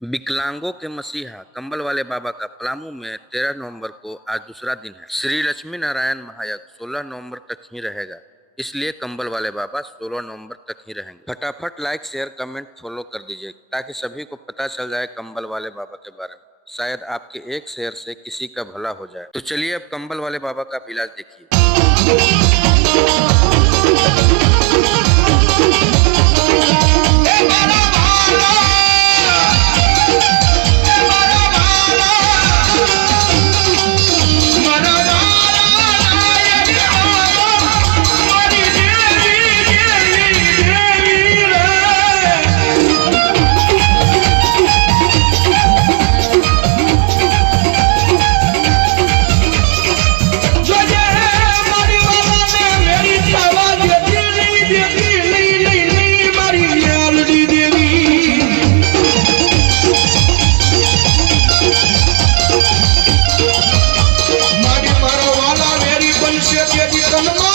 विकलांगों के मसीहा कंबल वाले बाबा का पलामू में 13 नवंबर को आज दूसरा दिन है। श्री लक्ष्मी नारायण महायज्ञ 16 नवंबर तक ही रहेगा, इसलिए कंबल वाले बाबा 16 नवंबर तक ही रहेंगे। फटाफट लाइक शेयर कमेंट फॉलो कर दीजिए ताकि सभी को पता चल जाए कंबल वाले बाबा के बारे में। शायद आपके एक शेयर से किसी का भला हो जाए। तो चलिए अब कंबल वाले बाबा का इलाज देखिए। મારો વાલા વેરી બનશે તેથી તનમાં